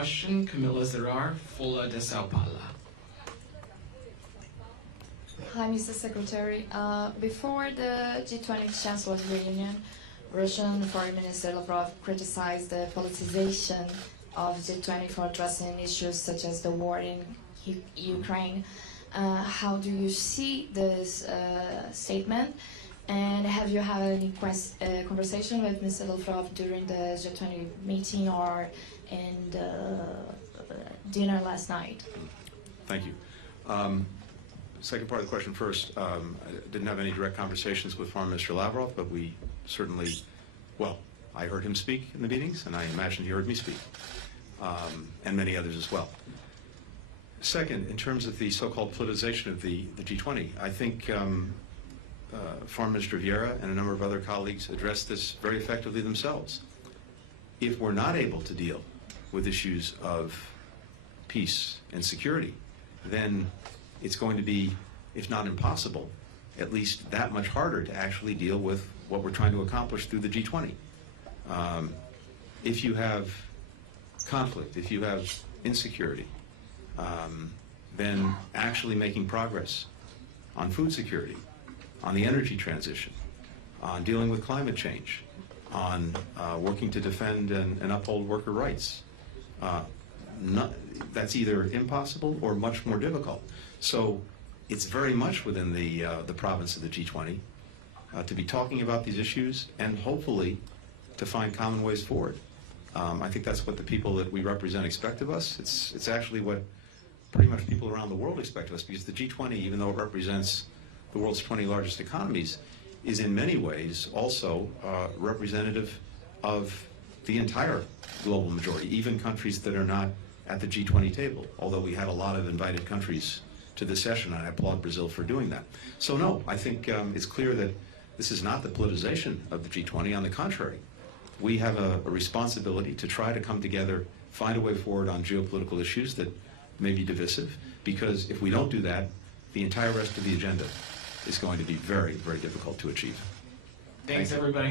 question, Camila Zerar, Folha de Sao Paulo. Hi, Mr. Secretary. Before the G20 Chancellor's reunion, Russian Foreign Minister Lavrov criticized the politicization of G20 for addressing issues such as the war in Ukraine. How do you see this statement? And have you had any conversation with Mr. Lavrov during the G20 meeting or in the dinner last night? Thank you. Second part of the question first. I didn't have any direct conversations with Foreign Minister Lavrov, but we certainly, well, I heard him speak in the meetings, and I imagine he heard me speak, and many others as well. Second, in terms of the so-called politicization of the G20, I think Foreign Minister Vieira and a number of other colleagues addressed this very effectively themselves. If we're not able to deal with issues of peace and security, then it's going to be, if not impossible, at least that much harder to actually deal with what we're trying to accomplish through the G20. If you have conflict, if you have insecurity, then actually making progress on food security, on the energy transition, on dealing with climate change, on working to defend and uphold worker rights, that's either impossible or much more difficult. So it's very much within the province of the G20 to be talking about these issues and hopefully to find common ways forward. I think that's what the people that we represent expect of us. It's actually what pretty much people around the world expect of us, because the G20, even though it represents the world's 20 largest economies, is in many ways also representative of the entire global majority, even countries that are not at the G20 table, although we had a lot of invited countries to this session, and I applaud Brazil for doing that. So no, I think it's clear that this is not the politicization of the G20. On the contrary, we have a responsibility to try to come together, find a way forward on geopolitical issues that may be divisive, because if we don't do that, the entire rest of the agenda is going to be very, very difficult to achieve. Thanks, everybody.